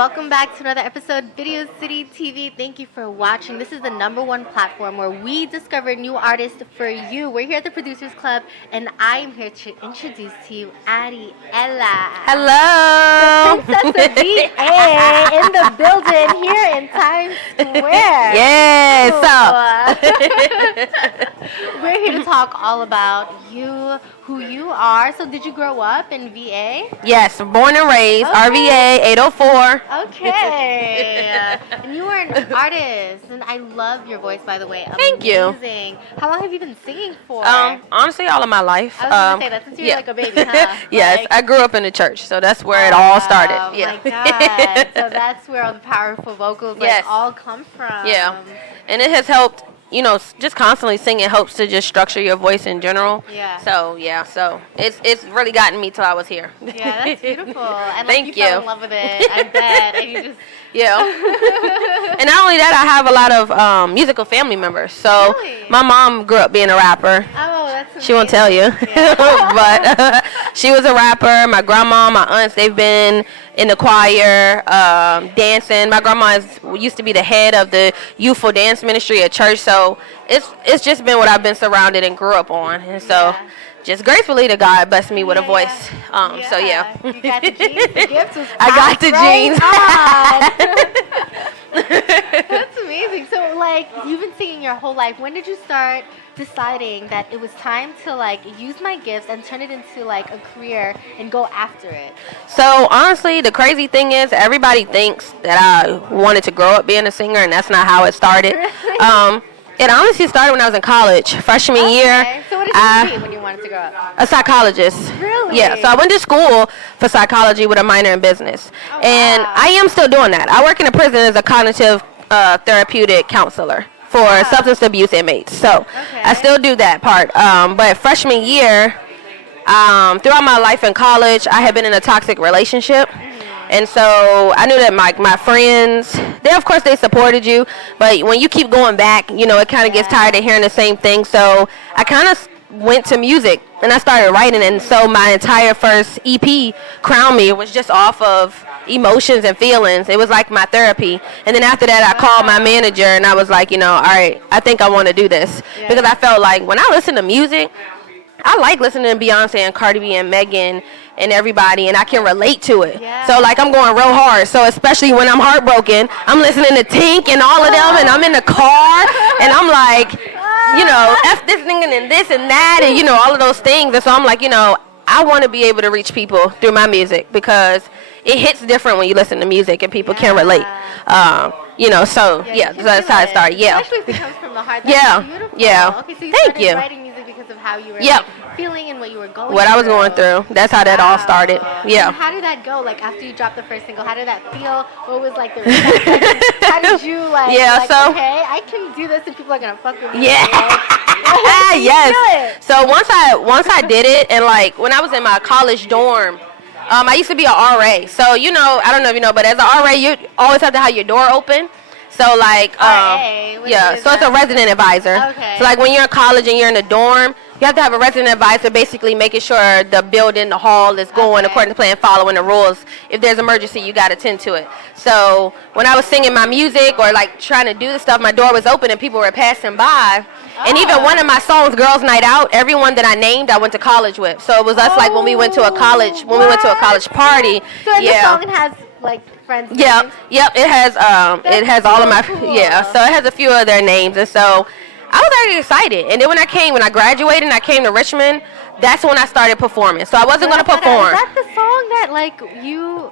welcome back to another episode of Video City TV. Thank you for watching. This is the #1 platform where we discover new artists for you. We're here at the Producers Club, and I'm here to introduce to you Ari-Ella. Hello. The Princess of VA in the building here in Times Square. Yes. We're here to talk all about you, who you are. So did you grow up in VA? Yes, born and raised, RVA 804. Okay. And you are an artist, and I love your voice, by the way. Thank you. Amazing. How long have you been singing for? Honestly, all of my life. I was going to say that since you were like a baby, huh? Yes, I grew up in the church, so that's where it all started. Yeah. Oh my God. So that's where all the powerful vocals all come from. Yeah. And it has helped, you know, just constantly singing helps to just structure your voice in general. Yeah. So it's really gotten me till I was here. Yeah, that's beautiful. And Thank you fell in love with it, I bet. And you just And not only that, I have a lot of musical family members. So Really? my mom grew up being a rapper. Oh, that's amazing. She won't tell you, but she was a rapper. My grandma, my aunts, they've been in the choir, dancing. My grandma used to be the head of the youthful dance ministry at church. So it's just been what I've been surrounded and grew up on. And so just gracefully to God blessed me with a voice. So yeah. You got the genes, the gifts was I got the genes. That's amazing. So like you've been singing your whole life. When did you start deciding that it was time to like use my gifts and turn it into like a career and go after it? So honestly, the crazy thing is everybody thinks that I wanted to grow up being a singer, and that's not how it started. It honestly started when I was in college, freshman year. So what did you want to be when you wanted to grow up? A psychologist. Really? Yeah. So I went to school for psychology with a minor in business, and I am still doing that. I work in a prison as a cognitive therapeutic counselor for substance abuse inmates. So I still do that part. But freshman year, throughout my life in college, I had been in a toxic relationship. And so I knew that my friends, of course they supported you, but when you keep going back, you know, it kind of gets tired of hearing the same thing. So I kind of went to music and I started writing. And so my entire first EP, Crown Me, was just off of emotions and feelings. It was like my therapy. And then after that, I called my manager and I was like, you know, all right, I think I want to do this. Because I felt like when I listen to music, I like listening to Beyonce and Cardi B and Megan and everybody, and I can relate to it. So like I'm going real hard. So especially when I'm heartbroken, I'm listening to Tink and all of them, and I'm in the car, and I'm like, you know, F this thing and this and that, and you know, all of those things. And so I'm like, you know, I want to be able to reach people through my music because it hits different when you listen to music and people can relate. You know, so so that's how it started. Especially if it comes from the heart. That's beautiful. Okay, so you started writing music because of how you were like, feeling and what you were going through. What I was going through. That's how that all started. And how did that go? Like after you dropped the first single, how did that feel? What was like the reception? How did you like? Okay, I can do this and people are gonna fuck with me. Yes. So once I did it, and like when I was in my college dorm. I used to be an RA, so you know, I don't know if you know, but as an RA, you always have to have your door open. So like, so it's a resident advisor. Okay. So like when you're in college and you're in a dorm, you have to have a resident advisor, basically making sure the building, the hall is going according to plan, following the rules. If there's emergency, you got to tend to it. So when I was singing my music or like trying to do the stuff, my door was open and people were passing by. And even one of my songs, Girls Night Out, everyone that I named, I went to college with. So it was us like when we went to a college, party. So in the song it has like friends' names? Yep. It has all of my so it has a few of their names, and so I was very excited. And then when I graduated and I came to Richmond, that's when I started performing. So I wasn't going to perform. Is that the song that like you?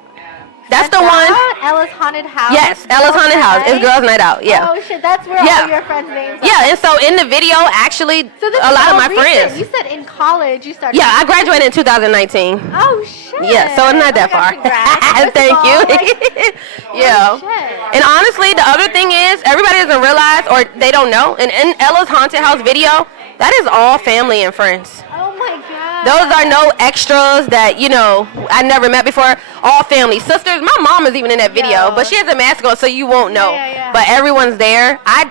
That's the one. Ella's Haunted House. Yes, Ella's Haunted House. It's Girls Night Out. Yeah. Oh shit, that's where all your friends' names are. Yeah, and so in the video, actually, a lot of my friends. You said in college you started. Yeah, I graduated in 2019. Oh shit. Yeah, so it's not that far. Thank you. Oh, shit. And honestly, the other thing is, everybody doesn't realize or they don't know. And in Ella's Haunted House video, that is all family and friends. Oh my God. Those are no extras that, you know, I never met before. All family. Sisters, my mom is even in that video, but she has a mask on, so you won't know. But everyone's there. I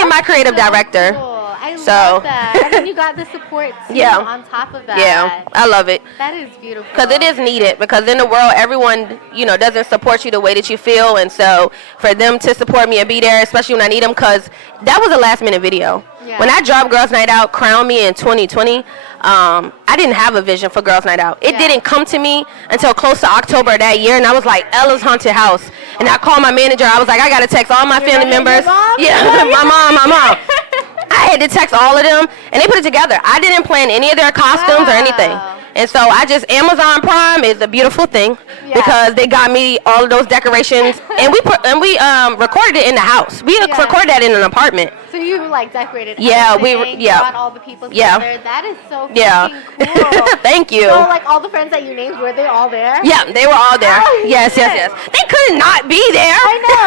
am my creative director. Cool. I love that. And then you got the support too on top of that. Yeah, I love it. That is beautiful. Because it is needed. Because in the world, everyone, doesn't support you the way that you feel. And so for them to support me and be there, especially when I need them, because that was a last minute video. Yeah. When I dropped Girls Night Out, Crown Me in 2020, I didn't have a vision for Girls Night Out. It didn't come to me until close to October that year, and I was like, Ella's Haunted House. And I called my manager. I was like, I got to text all my family members. Yeah, my mom. I had to text all of them, and they put it together. I didn't plan any of their costumes or anything. And so Amazon Prime is a beautiful thing because they got me all of those decorations, and we recorded it in the house. We recorded that in an apartment. So you decorated everything, brought all the people together. That is so fucking cool. Thank you. So all the friends that you named, were they all there? Yeah, they were all there. Oh, yes. They could not be there. I know.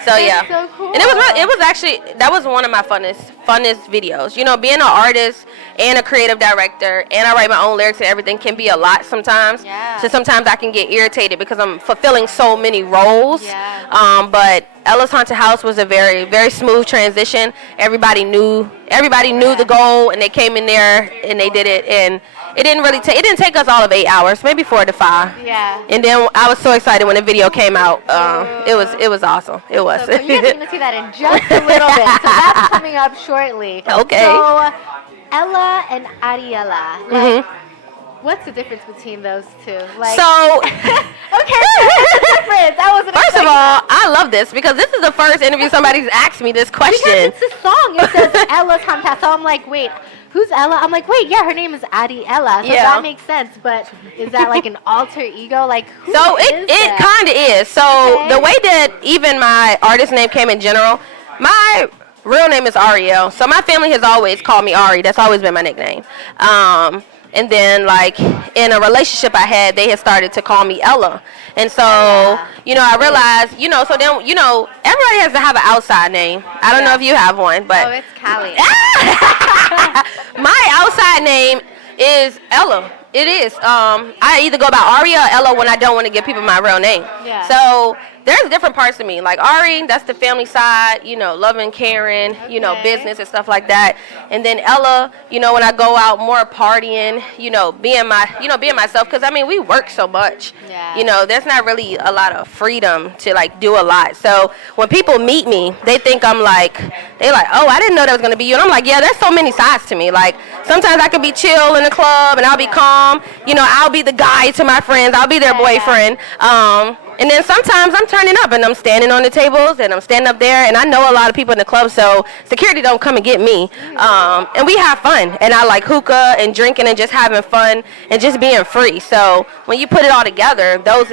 So That's so cool. And it was actually, that was one of my funnest videos. Being an artist and a creative director, and I write my own lyrics and everything, can be a lot sometimes. Yeah. So sometimes I can get irritated because I'm fulfilling so many roles. Yeah. But Ella's Haunted House was a very, very smooth transition. Everybody knew the goal, and they came in there and they did it. And it didn't take us all of 8 hours, maybe 4 to 5. Yeah. And then I was so excited when the video came out. It was awesome. It was. So you're going to see that in just a little bit. So that's coming up shortly. Okay. So Ella and Ari-Ella. What's the difference between those two? Okay, what's the difference? First of all, I love this because this is the first interview somebody's asked me this question. Because it's a song. It says Ella's Haunted House. So I'm like, wait, who's Ella? I'm like, wait, her name is Ari-Ella. So that makes sense. But is that an alter ego? Who it kind of is. So the way that even my artist name came in general, my real name is Ari-Ella. So my family has always called me Ari. That's always been my nickname. And then, in a relationship I had, they had started to call me Ella. And so, I realized, so then, everybody has to have an outside name. I don't know if you have one, but. Oh, it's Callie. My outside name is Ella. It is. I either go by Ari or Ella when I don't want to give people my real name. Yeah. So there's different parts of me. Like Ari, that's the family side, loving, caring, business and stuff like that. And then Ella, when I go out more partying, being myself. Because we work so much. Yeah. There's not really a lot of freedom to do a lot. So when people meet me, they think oh, I didn't know that was gonna be you. And I'm like, yeah, there's so many sides to me. Sometimes I could be chill in the club and I'll be calm. I'll be the guy to my friends. I'll be their boyfriend. And then sometimes I'm turning up and I'm standing on the tables and I'm standing up there, and I know a lot of people in the club, so security don't come and get me. And we have fun, and I like hookah and drinking and just having fun and just being free. So when you put it all together, those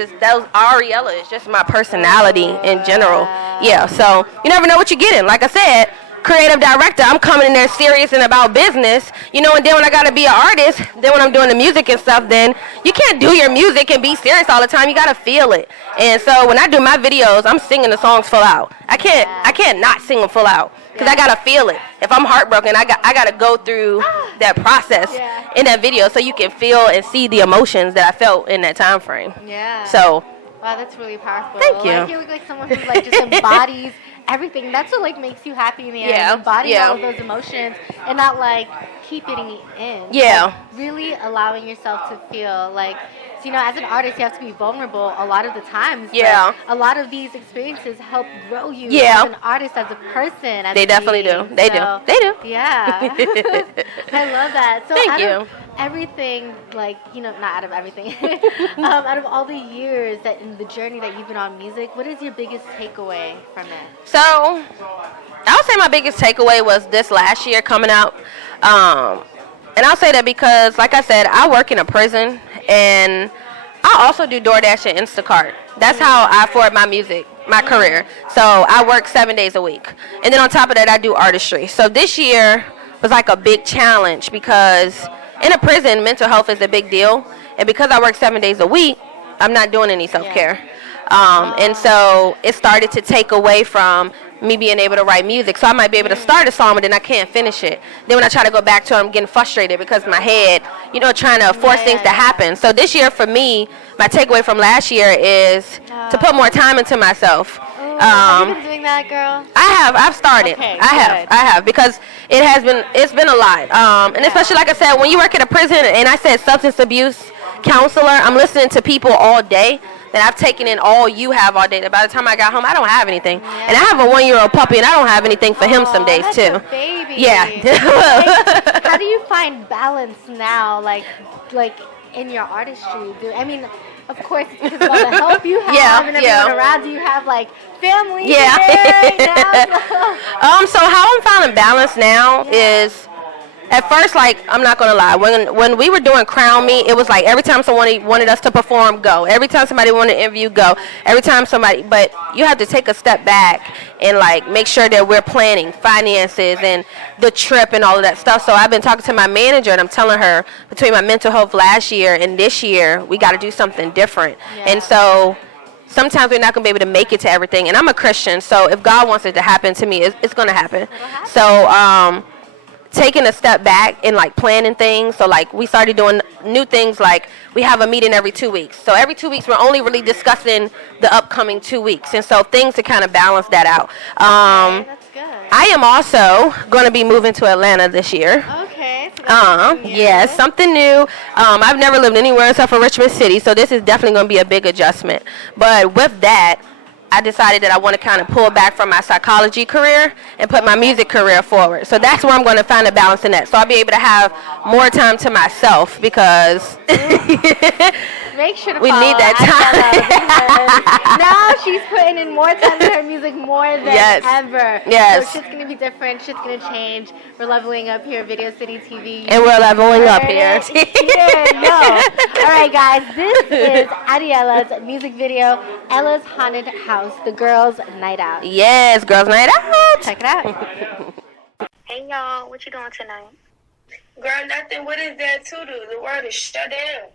Ari-Ella is just my personality in general. Yeah, so you never know what you're getting. Like I said, creative director, I'm coming in there serious and about business, and then when I gotta be an artist, then when I'm doing the music and stuff, then you can't do your music and be serious all the time. You gotta feel it. And so when I do my videos, I'm singing the songs full out. I can't not sing them full out because I gotta feel it. If I'm heartbroken, I gotta go through that process in that video so you can feel and see the emotions that I felt in that time frame. Yeah. So. Wow, that's really powerful. Thank you. You look like someone who just embodies everything. That's what makes you happy in the end. Embody all of those emotions and not keep it in. Yeah. Really allowing yourself to feel as an artist, you have to be vulnerable a lot of the times. Yeah. A lot of these experiences help grow you as an artist, as a person. They definitely do. They do. Yeah. I love that. So Thank you. Everything, not out of everything, out of all the years that in the journey that you've been on music, what is your biggest takeaway from it? So, I would say my biggest takeaway was this last year coming out. And I'll say that because, like I said, I work in a prison, and I also do DoorDash and Instacart. That's how I afford my music, my career. So, I work 7 days a week. And then on top of that, I do artistry. So, this year was a big challenge because in a prison, mental health is a big deal. And because I work 7 days a week, I'm not doing any self-care. And so it started to take away from me being able to write music. So I might be able to start a song, but then I can't finish it. Then when I try to go back to it, I'm getting frustrated because my head, trying to force things to happen. So this year for me, my takeaway from last year is to put more time into myself. Have you been doing that, girl? I've started. Okay, I have because it's been a lot. And especially like I said, when you work at a prison, and I said substance abuse counselor, I'm listening to people all day that I've taken in all you have all day. That by the time I got home, I don't have anything. Yeah. And I have a 1-year-old puppy, and I don't have anything for him some days too. A baby. Yeah. Like, how do you find balance now, like in your artistry? I mean, of course, because of all the help you have and everyone around you, have like family there now. So how I'm finding balance now is, at first, like, I'm not gonna lie, when we were doing Crown Me, it was like every time someone wanted us to perform, go. Every time somebody wanted to interview, go. Every time somebody, but you have to take a step back and like make sure that we're planning finances and the trip and all of that stuff. So I've been talking to my manager, and I'm telling her, between my mental health last year and this year, we got to do something different. And so sometimes we're not going to be able to make it to everything. And I'm a Christian, so if God wants it to happen to me, it's going to happen. So taking a step back and like planning things. So like we started doing new things, like we have a meeting every 2 weeks. So every 2 weeks we're only really discussing the upcoming 2 weeks. And so things to kind of balance that out. That's good. I am also going to be moving to Atlanta this year. Okay. So yes, something new. I've never lived anywhere except for Richmond City, so this is definitely going to be a big adjustment. But with that, I decided that I want to kind of pull back from my psychology career and put my music career forward. So that's where I'm going to find a balance in that. So I'll be able to have more time to myself because make sure to we need that time. Now she's putting in more time to her music more than ever. Yes. So shit's going to be different. Shit's going to change. We're leveling up here at Video City TV. And we're leveling up here. All right, guys. This is Ari-Ella's music video, Ella's Haunted House, the Girls' Night Out. Yes, Girls' Night Out. Check it out. Hey, y'all. What you doing tonight? Girl, nothing. What is there to do? The world is shut down.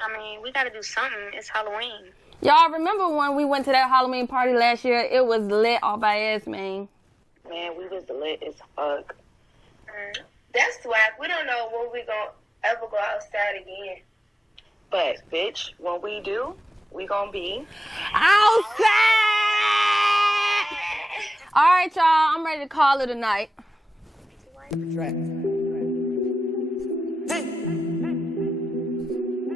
I mean, we got to do something. It's Halloween. Y'all remember when we went to that Halloween party last year? It was lit all by ass, man. Man, we was lit as fuck. That's why we don't know when we gonna ever go outside again. But, bitch, when we do, we gonna be outside! All right, y'all. I'm ready to call it a night.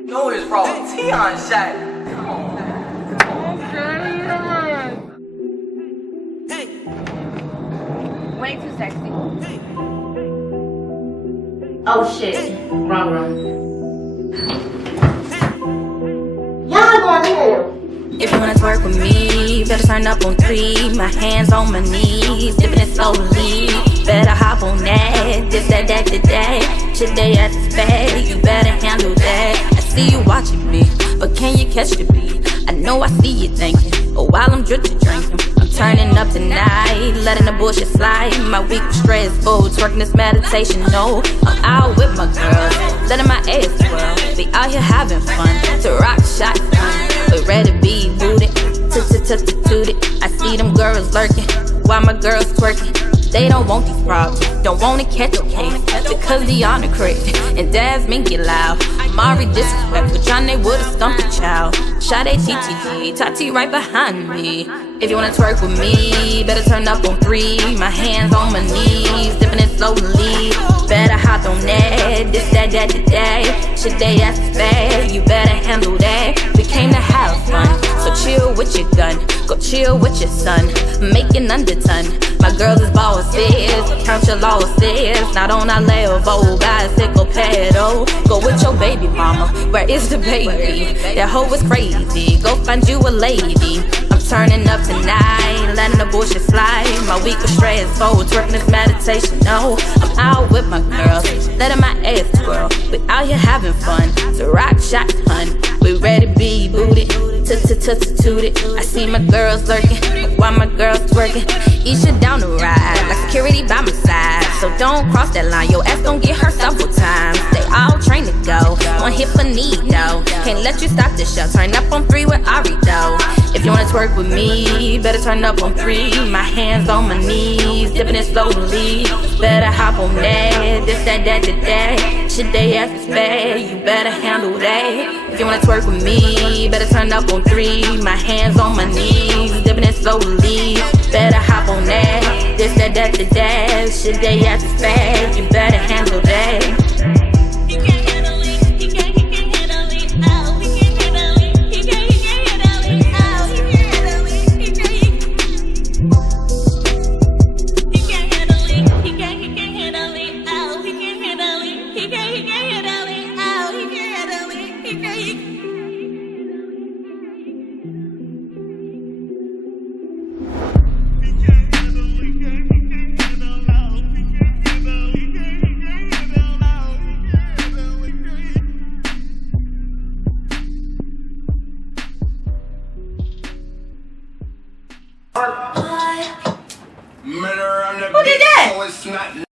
No, it's wrong. Tion shot. Way too sexy. Oh, shit. Wrong. Y'all going to If you wanna twerk with me, better turn up on 3. My hands on my knees, dipping it slowly. Better hop on that, this, that, shit they at this bag, you better handle that. I see you watching me, but can you catch the beat? I know I see you thinking, but while I'm drinking, I'm turning up tonight, letting the bullshit slide. My week was stressful, twerking this meditation, no. I'm out with my girls, letting my ass twirl. We out here having fun, to rock shotgun. We ready to be booted, tooted. I see them girls lurking, while my girls twerking. They don't want these problems, don't wanna catch a case, because they on the crazy, and Jasmine get loud. Mari disrespectful, Johnny would've stumped a child. Sade TTG, Tati right behind me. If you wanna twerk with me, better turn up on 3. My hands on my knees, dipping it slowly. Better hop on that, this, that. Shit they ass is bad, you better handle that. We came to have fun, so chill with your gun. Go chill with your son, make an underton. My girls is bosses, count your losses. Not on our level, bicycle pedal. Go with your baby mama, where is the baby? That hoe is crazy, go find you a lady. I'm turning up tonight, letting the bullshit slide. My week was stressful, twerking this meditation, no. I'm out with my girls, letting my ass twirl. We out here having fun, so rock shotgun. We ready to be booted, tooted. I see my girls lurking, while my girls twerking. Isha down the ride, like security by my side. So don't cross that line, your ass gon' get hurt several times. They all trained to go, one hit for need though. Can't let you stop the show, turn up on 3 with Ari though. If you wanna twerk with me, better turn up on 3. My hands on my knees, dipping it slowly. Better hop on that, this, that. Shit they ass is bad, you better handle that. If you wanna twerk with me, better turn up on 3. My hands on my knees, dipping it slowly. Better hop after that, shit they have to pay. You better handle that. He can't handle it. He can't handle it. Oh, he can't handle it. He can't handle it. Oh, he can't handle it. He can't handle it. He can't handle it. Oh, he can't handle it. He can't handle it. Oh, he can't handle it. He can't. Who did that?